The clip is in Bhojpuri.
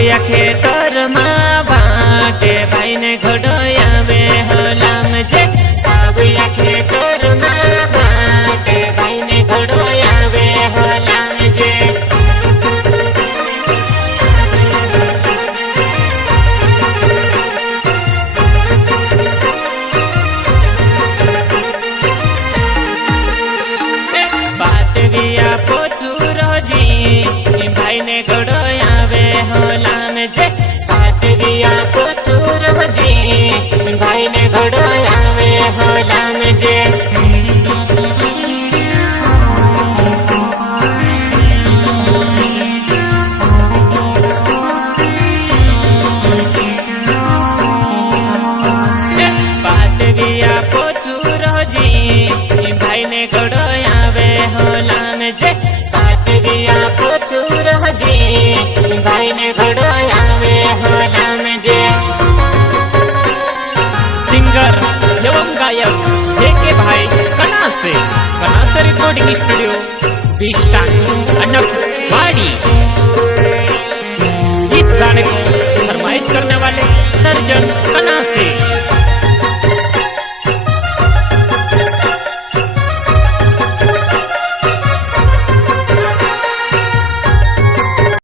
बाबुया खेतर मां बाटे भाई ने घोड़ो आवे हलाम जे बाबुया खेतर मां बाटे भाई ने घोड़ो आवे हलाम जे बातविया पोछू रोजी भाई ने घोड़ो आवे हलाम जे बातविया पोछू रोजी भाई ने घोड़ो आवे हलाम जे बातविया पोछू रोजी भाई ने घोड़ो आवे हलाम जे बातविया पोछू रोजी भाई ने घोड़ो आवे हलाम जे सिंगर एवं गायक जेके भाई कनासे रिकॉर्डिंग स्टूडियो बिस्टा अनपवाड़ी। गीत गाने को फरमाइश करने वाले सर्जन कनासे।